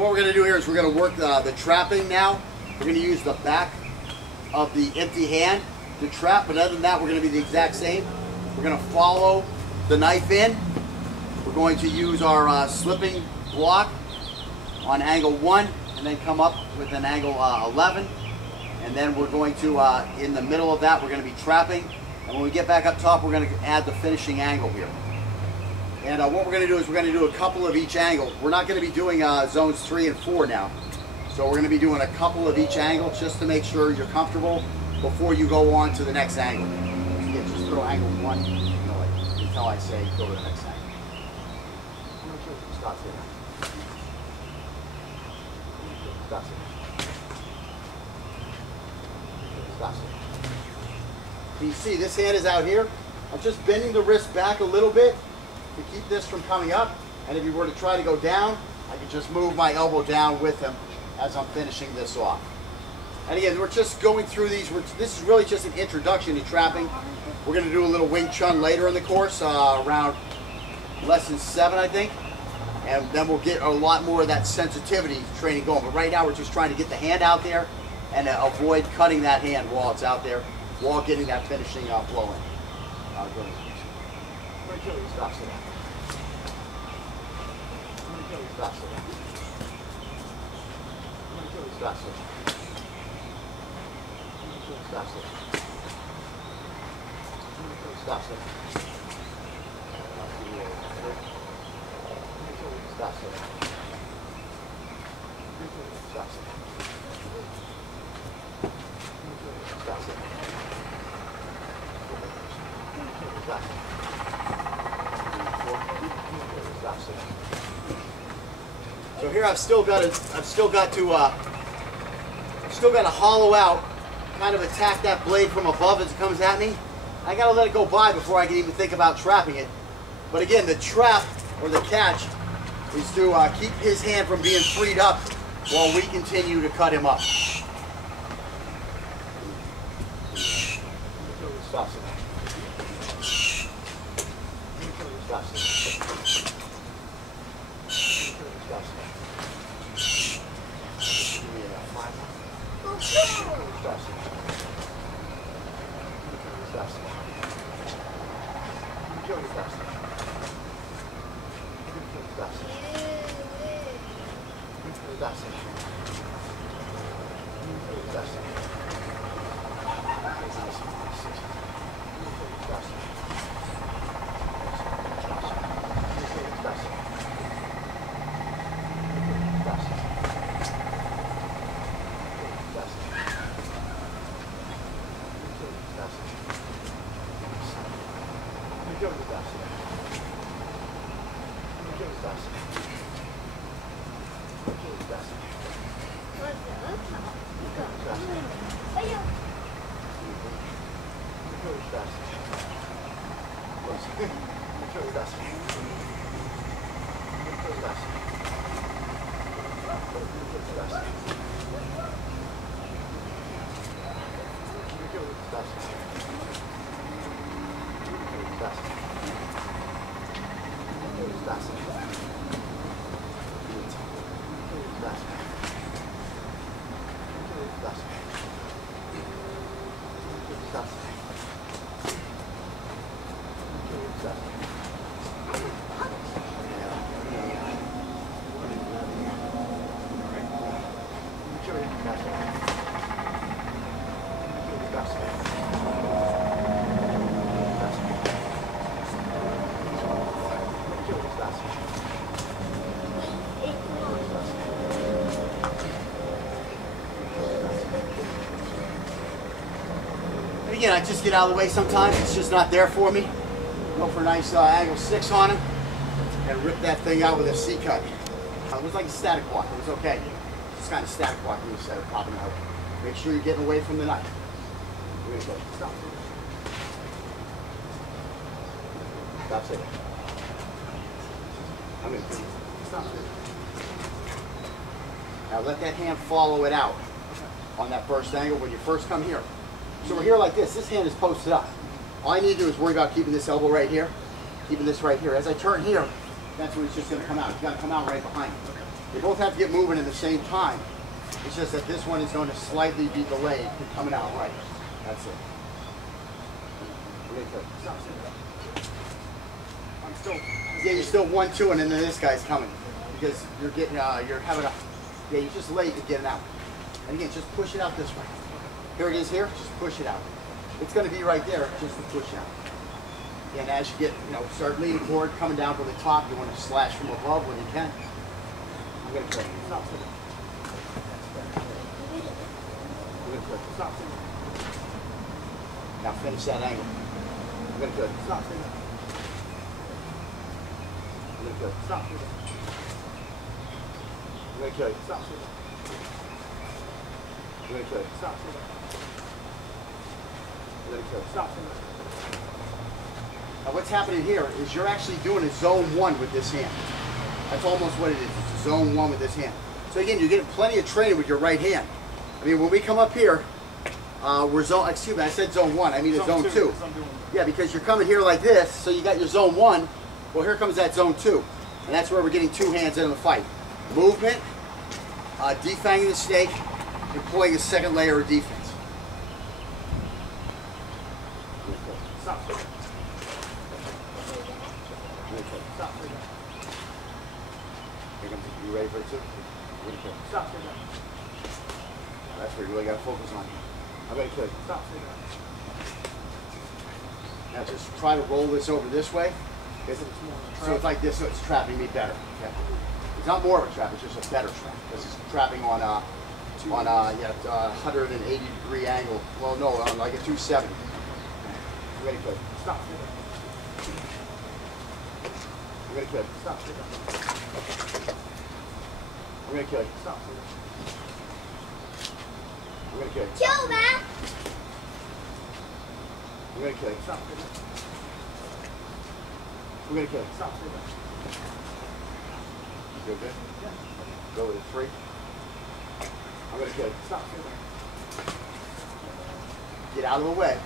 What we're going to do here is we're going to work the trapping now. We're going to use the back of the empty hand to trap, but other than that, we're going to be the exact same. We're going to follow the knife in. We're going to use our slipping block on angle 1 and then come up with an angle 11. And then we're going to, in the middle of that, we're going to be trapping. And when we get back up top, we're going to add the finishing angle here. And what we're going to do is we're going to do a couple of each angle. We're not going to be doing zones 3 and 4 now. So we're going to be doing a couple of each angle just to make sure you're comfortable before you go on to the next angle. Yeah, just throw angle 1, until I say go to the next angle. Stop there. Stop there. Stop there. Can you see this hand is out here? I'm just bending the wrist back a little bit to keep this from coming up, and if you were to try to go down, I could just move my elbow down with him as I'm finishing this off. And again, we're just going through these. This is really just an introduction to trapping. We're going to do a little Wing Chun later in the course, around lesson 7, I think, and then we'll get a lot more of that sensitivity training going. But right now, we're just trying to get the hand out there and avoid cutting that hand while it's out there, while getting that finishing blow in. Stop so that. Stop so that. Stop so that. Stop so that. Stop so that. Stop so that. Stop so that. Stop so that. So here I've still got to hollow out, kind of attack that blade from above as it comes at me. I got to let it go by before I can even think about trapping it. But again, the trap or the catch is to keep his hand from being freed up while we continue to cut him up. Stop. Again, I just get out of the way sometimes. It's just not there for me. Go for a nice angle 6 on him and rip that thing out with a C-cut. It was like a static walk. It was okay. It's kind of static walk instead of popping out. Make sure you're getting away from the knife. Here we go. Stop. Stop it. I'm going to stop it. Now let that hand follow it out on that first angle when you first come here. So we're here like this. This hand is posted up. All I need to do is worry about keeping this elbow right here, keeping this right here. As I turn here, that's when it's just going to come out. It's got to come out right behind you. They both have to get moving at the same time. It's just that this one is going to slightly be delayed coming out right. That's it. I'm still. Yeah, you're still 1-2, and then this guy's coming because you're getting, you're having a. Yeah, you're just late to get it out. And again, just push it out this way. Here it is here. Just push it out. It's going to be right there, just to push out. And as you get, start leaning forward, coming down from the top, you want to slash from above when you can. I'm going to click. Stop. I'm going to click. Stop. Now finish that angle. I'm going to click. Stop. I'm going to click. Stop. I'm going to click. Stop. I'm going to click. Stop. I'm going to click. Stop. Now what's happening here is you're actually doing a zone 1 with this hand. That's almost what it is. It's zone 1 with this hand. So again, you're getting plenty of training with your right hand. I mean, when we come up here, we're zone, excuse me, I said zone 1, I mean it's zone 2. Yeah, because you're coming here like this, so you got your zone 1. Well, here comes that zone 2. And that's where we're getting 2 hands in the fight. Movement, defanging the snake, employing a second layer of defense. Stop. Stop. You ready for it too? Stop. That's where you really got to focus on. I'm going to kill you. Stop. Now just try to roll this over this way. So it's like this, so it's trapping me better. Okay. It's not more of a trap, it's just a better trap. This is trapping on a 180-degree angle. Well, no, on like a 270. I'm going to kill you. Stop. I'm going to kill you. Stop. I'm going to kill you. Stop. I'm going to kill you. Kill, man. I'm going to kill you. Stop. I'm going to kill you. Stop. You good? Yeah. Go with it. 3. I'm going to kill you. Stop. Get out of the way.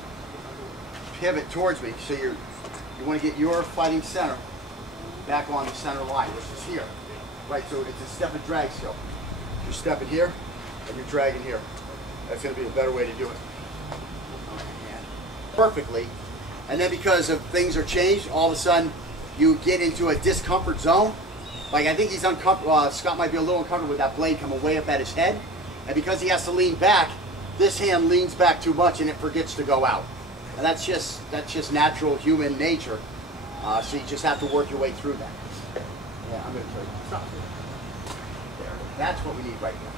Pivot towards me. So you want to get your fighting center back on the center line, which is here. Right, so it's a step and drag still. You're stepping here, and you're dragging here. That's going to be a better way to do it. Perfectly. And then because of things are changed, all of a sudden you get into a discomfort zone. Like I think he's uncomfortable, Scott might be a little uncomfortable with that blade coming way up at his head. And because he has to lean back, this hand leans back too much and it forgets to go out. And that's just natural human nature. So you just have to work your way through that. Yeah, I'm going to kill you. Stop. There. That's what we need right now.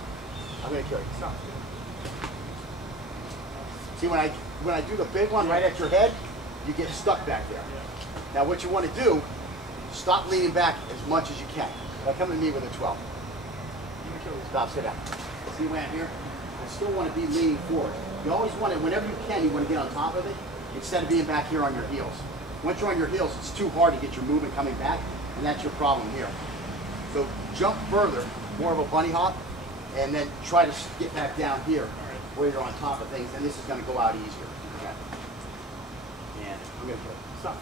I'm going to kill you. Stop. See, when I do the big one right at your head, you get stuck back there. Now what you want to do, stop leaning back as much as you can. Now come to me with a 12. Stop, sit down. See where I'm here? I still want to be leaning forward. You always want to, whenever you can, you want to get on top of it instead of being back here on your heels. Once you're on your heels, it's too hard to get your movement coming back, and that's your problem here. So jump further, more of a bunny hop, and then try to get back down here where you're on top of things, and this is going to go out easier. Okay. And I'm going to stop.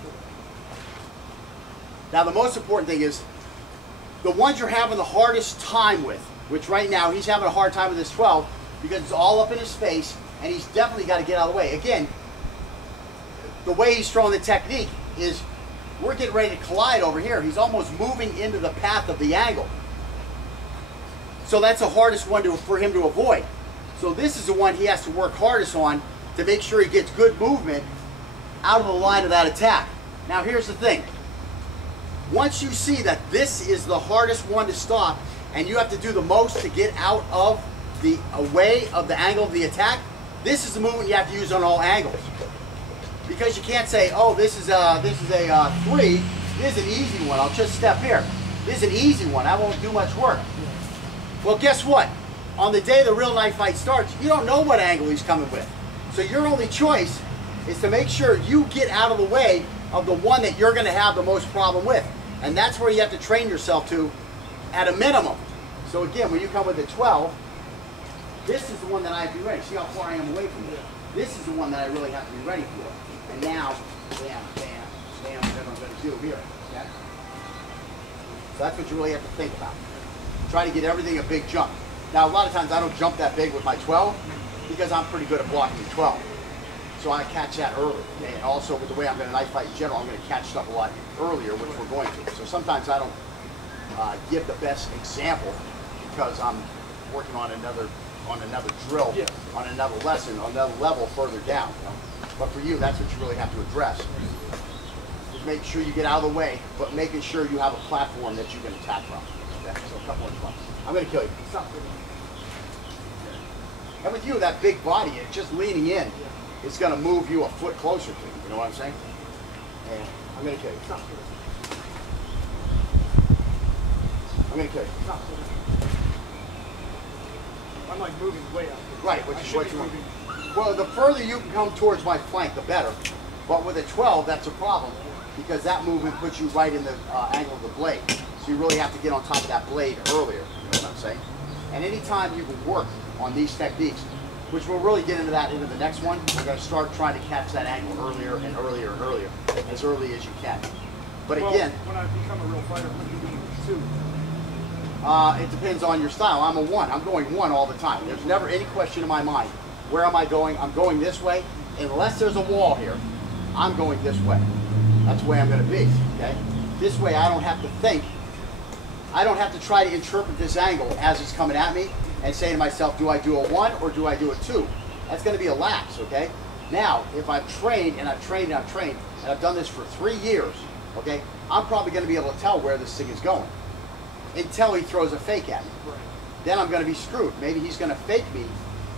Now the most important thing is the ones you're having the hardest time with, which right now he's having a hard time with this 12 because it's all up in his face, and he's definitely got to get out of the way. Again, the way he's throwing the technique is we're getting ready to collide over here. He's almost moving into the path of the angle. So that's the hardest one for him to avoid. So this is the one he has to work hardest on to make sure he gets good movement out of the line of that attack. Now here's the thing. Once you see that this is the hardest one to stop and you have to do the most to get out of the away of the angle of the attack, this is the movement you have to use on all angles. Because you can't say, oh, this is a 3. This is an easy one. I'll just step here. This is an easy one. I won't do much work. Well, guess what? On the day the real knife fight starts, you don't know what angle he's coming with. So your only choice is to make sure you get out of the way of the one that you're going to have the most problem with. And that's where you have to train yourself to at a minimum. So again, when you come with a 12, this is the one that I have to be ready. See how far I am away from it? This is the one that I really have to be ready for. And now, bam, bam, bam, whatever I'm going to do here. Okay? So that's what you really have to think about. Try to get everything a big jump. Now, a lot of times I don't jump that big with my 12 because I'm pretty good at blocking the 12. So I catch that early. Okay? And also with the way I'm going to knife fight in general, I'm going to catch stuff a lot earlier, which we're going to. So sometimes I don't give the best example because I'm working on another drill, on another lesson, on another level further down. You know? But for you, that's what you really have to address. Just make sure you get out of the way, but making sure you have a platform that you can attack from. Okay? So a couple of bumps. I'm going to kill you. And with you, that big body, just leaning in, it's going to move you a foot closer to you. You know what I'm saying? And I'm going to kill you. I'm going to kill you. I'm like moving way up. Right, which is what you want. Well, the further you can come towards my flank, the better. But with a 12, that's a problem because that movement puts you right in the angle of the blade. So you really have to get on top of that blade earlier. You know what I'm saying? And anytime you can work on these techniques, which we'll really get into that into the next one, we're going to start trying to catch that angle earlier and earlier and earlier, as early as you can. But again, when I become a real fighter, I'm going to be doing 2. it depends on your style. I'm a 1. I'm going 1 all the time. There's never any question in my mind. Where am I going? I'm going this way. Unless there's a wall here, I'm going this way. That's the way I'm going to be. Okay? This way I don't have to think. I don't have to try to interpret this angle as it's coming at me and say to myself, do I do a 1 or do I do a 2? That's going to be a lapse, okay? Now, if I've trained and I've trained and I've trained and I've done this for 3 years, okay, I'm probably going to be able to tell where this thing is going until he throws a fake at me. Right. Then I'm going to be screwed. Maybe he's going to fake me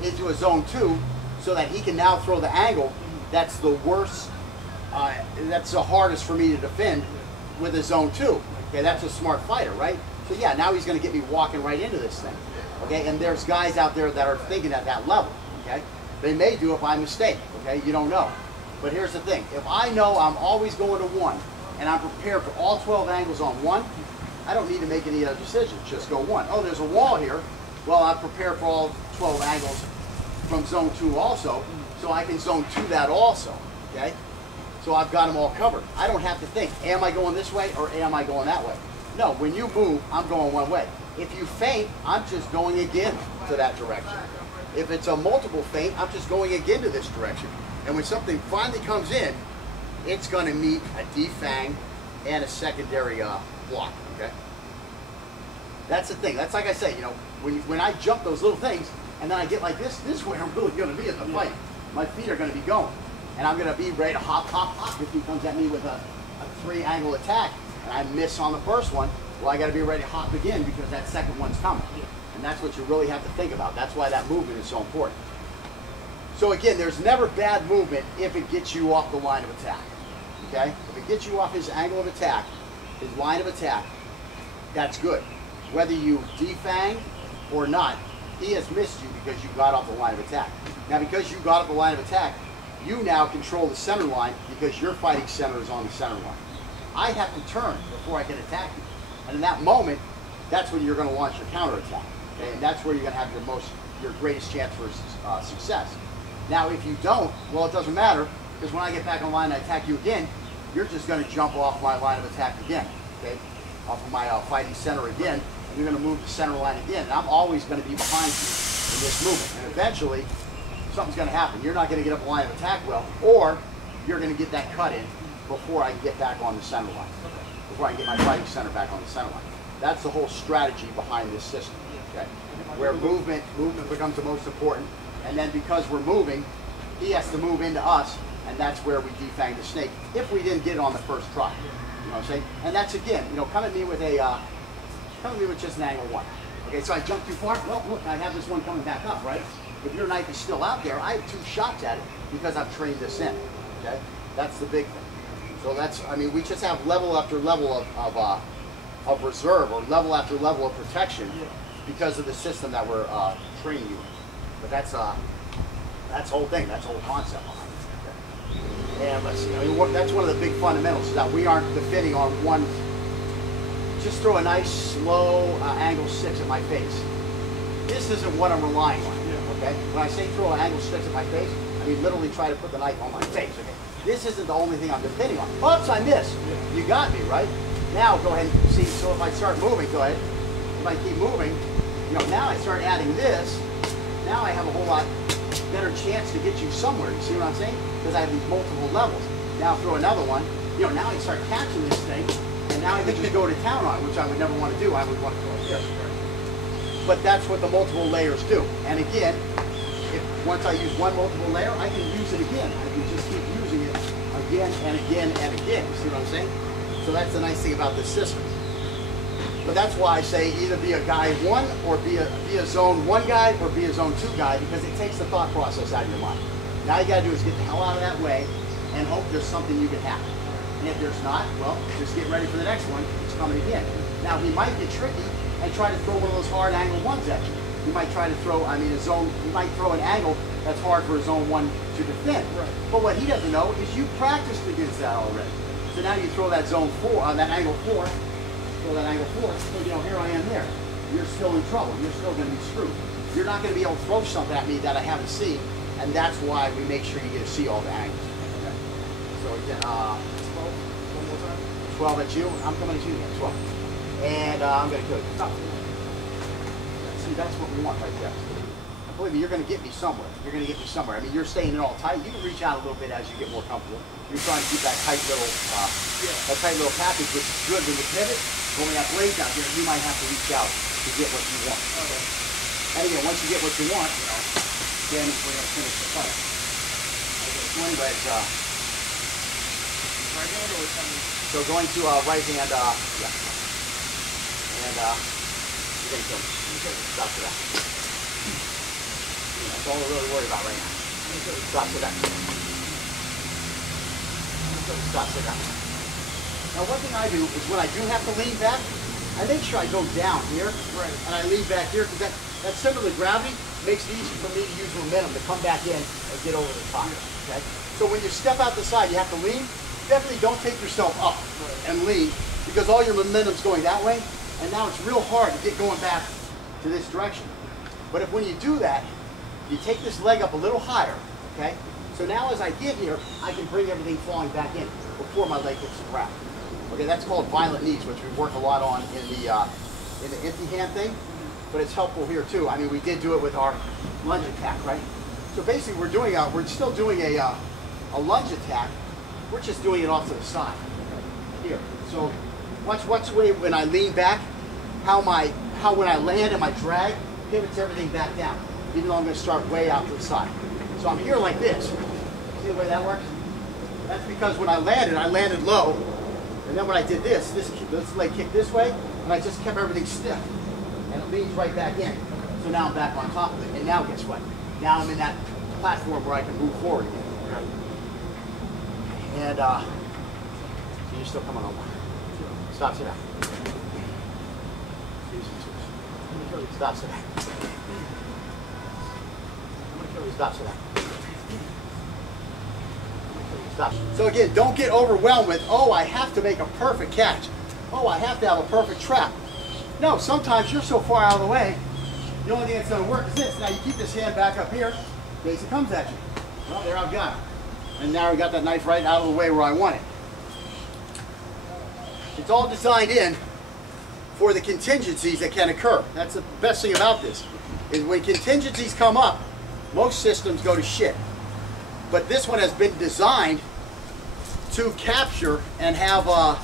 into a zone 2 so that he can now throw the angle that's the worst, that's the hardest for me to defend with a zone 2. Okay, that's a smart fighter, right? So yeah, now he's going to get me walking right into this thing. Okay, and there's guys out there that are thinking at that level. Okay, they may do it by mistake. Okay, you don't know. But here's the thing: if I know I'm always going to 1, and I'm prepared for all 12 angles on 1, I don't need to make any other decisions. Just go 1. Oh, there's a wall here. Well, I'm prepared for all 12 angles from zone 2 also, so I can zone 2 that also. Okay. So I've got them all covered. I don't have to think, am I going this way or am I going that way? No, when you move, I'm going one way. If you feint, I'm just going again to that direction. If it's a multiple feint, I'm just going again to this direction. And when something finally comes in, it's going to meet a defang and a secondary block, okay? That's the thing. That's like I say, you know, when I jump those little things and then I get like this is where I'm really going to be in the fight. My feet are going to be going. And I'm going to be ready to hop, hop, hop if he comes at me with a 3-angle attack and I miss on the first one. Well, I got to be ready to hop again because that second one's coming. And that's what you really have to think about. That's why that movement is so important. So again, there's never bad movement if it gets you off the line of attack. Okay? If it gets you off his angle of attack, his line of attack, that's good. Whether you defang or not, he has missed you because you got off the line of attack. Now, because you got off the line of attack, you now control the center line because your fighting center is on the center line. I have to turn before I can attack you. And in that moment, that's when you're going to launch your counterattack. Okay? And that's where you're going to have your greatest chance for success. Now, if you don't, well, it doesn't matter because when I get back on line and I attack you again, you're just going to jump off my line of attack again, okay? Off of my fighting center again, and you're going to move the center line again. And I'm always going to be behind you in this movement. And eventually, something's going to happen. You're not going to get up the line of attack well, or you're going to get that cut in before I can get back on the center line, before I can get my fighting center back on the center line. That's the whole strategy behind this system, okay? Where movement becomes the most important, and then because we're moving, he has to move into us, and that's where we defang the snake, if we didn't get it on the first try. You know what I'm saying? And that's, again, you know, come at me with just an angle 1. Okay, so I jump too far, well, look, I have this one coming back up, right? If your knife is still out there, I have 2 shots at it because I've trained this in, okay? That's the big thing. So that's, I mean, we just have level after level of reserve, or level after level of protection because of the system that we're training you in. But that's the whole thing, that's the whole concept behind it. Okay? And let's see, I mean, that's one of the big fundamentals, is that we aren't defending on one. Just throw a nice slow angle 6 at my face. This isn't what I'm relying on. Okay? When I say throw an angle 6 at my face, I mean literally try to put the knife on my face. Okay? This isn't the only thing I'm depending on. Oops, I missed. You got me, right? Now go ahead and see. So if I start moving, go ahead. if I keep moving, you know, now I start adding this, now I have a whole lot better chance to get you somewhere. You see what I'm saying? Because I have these multiple levels. Now throw another one. You know, now I start catching this thing, and now I can just go to town on it, which I would never want to do. I would want to throw it here. But that's what the multiple layers do. And again, if once I use one multiple layer, I can use it again. I can just keep using it again and again and again. You see what I'm saying? So that's the nice thing about this system. But that's why I say either be a guy 1 or be a zone 1 guy or be a zone 2 guy, because it takes the thought process out of your mind. Now you got to do is get the hell out of that way and hope there's something you can have. And if there's not, well, just get ready for the next one. It's coming again. Now he might get tricky and try to throw one of those hard angle ones at you. He might try to throw, I mean, he might throw an angle that's hard for a zone 1 to defend. Right. But what he doesn't know is you practiced against that already. So now you throw that zone 4, that angle 4, throw that angle 4, so you know, here I am there. You're still in trouble. You're still going to be screwed. You're not going to be able to throw something at me that I haven't seen, and that's why we make sure you get to see all the angles. Okay. So again, 12 at you. I'm coming at you again, 12. And I'm going to kill you. Stop. See, that's what we want right there. And believe me, you're going to get me somewhere. You're going to get me somewhere. I mean, you're staying in all tight. You can reach out a little bit as you get more comfortable. You're trying to keep that tight little package, which is good when you pivot. When we have blades out here, you might have to reach out to get what you want. Okay. And again, once you get what you want, you know, then we're going to finish the fight. Okay, so anyways, right hand or something? So going to right hand, yeah. And you're going to kill me. Stop to that. That's all we're really worried about right now. Stop to that. Stop to that. Now one thing I do is when I do have to lean back, I make sure I go down here, right, and I lean back here, because that center of the gravity makes it easy for me to use momentum to come back in and get over the top. Okay? So when you step out the side, you have to lean. Definitely don't take yourself up and lean, because all your momentum's going that way, and now it's real hard to get going back to this direction. But if when you do that, you take this leg up a little higher, okay? So now as I get here, I can bring everything falling back in before my leg hits the ground. Okay, that's called violent knees, which we work a lot on in the empty hand thing, but it's helpful here too. I mean, we did do it with our lunge attack, right? So basically we're still doing a lunge attack. We're just doing it off to the side here. So watch the way when I lean back, how when I land and my drag pivots everything back down, even though I'm going to start way out to the side. So I'm here like this. See the way that works? That's because when I landed low, and then when I did this leg kicked this way, and I just kept everything stiff, and it leans right back in. So now I'm back on top of it, and now guess what? Now I'm in that platform where I can move forward again. And so you're still coming over. Stop, sit down. Stop, sit down. Stop, sit down. Stop. So again, don't get overwhelmed with, oh, I have to make a perfect catch. Oh, I have to have a perfect trap. No, sometimes you're so far out of the way, the only thing that's going to work is this. Now you keep this hand back up here, in case it comes at you. Well, there I've got it. And now I got that knife right out of the way where I want it. It's all designed in for the contingencies that can occur. That's the best thing about this, is when contingencies come up, most systems go to shit. But this one has been designed to capture and have a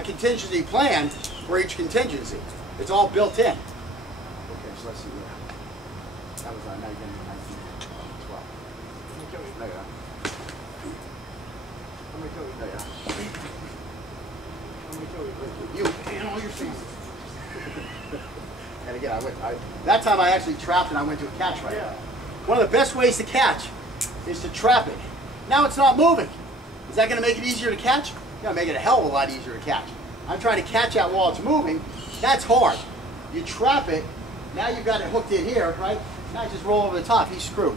contingency plan for each contingency. It's all built in. Okay, so let's see here. That was now you're getting 12. I'm gonna kill you. No, you're not. I'm gonna kill you. No, you're not. I'm gonna kill you. You and all your things. And again, that time I actually trapped and I went to a catch right. Yeah. One of the best ways to catch is to trap it. Now it's not moving. Is that going to make it easier to catch? It's going to make it a hell of a lot easier to catch. I'm trying to catch that while it's moving. That's hard. You trap it. Now you've got it hooked in here, right? Now I just roll over the top. He's screwed.